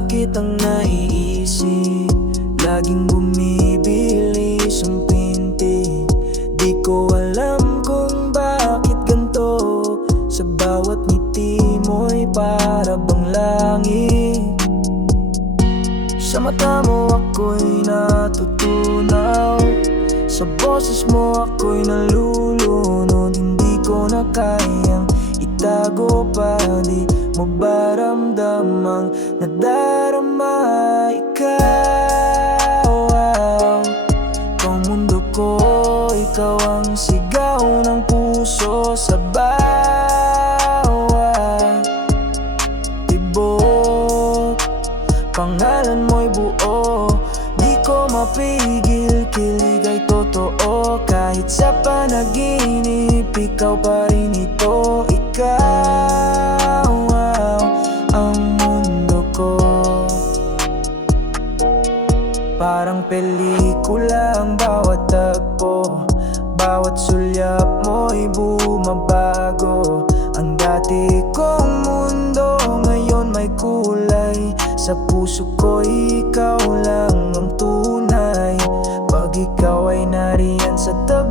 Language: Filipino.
araw kitang naiisip, laging bumibilis ang pinti. Di ko alam kung bakit ganto, sa bawat ngiti mo'y para bang langit. Sa mata mo ako'y natutunaw, sa boses mo ako'y nalulunod. Hindi ko na kayang itago pa, di mo ba ramdamang nadarama ikaw? Ikaw mundo ko, ikaw ang sigaw ng puso sa bawat tibok. Pangalan mo'y buo, di ko mapigil, kilig ay totoo. Kahit sa panaginip, ikaw pa rin ito. Ikaw ang mundo ko. Parang pelikula ang bawat tagpo, bawat sulyap mo'y bumabago. Ang dati kong mundo ngayon may kulay, sa puso ko ikaw lang ang tunay. Pag ikaw ay nariyan sa tabi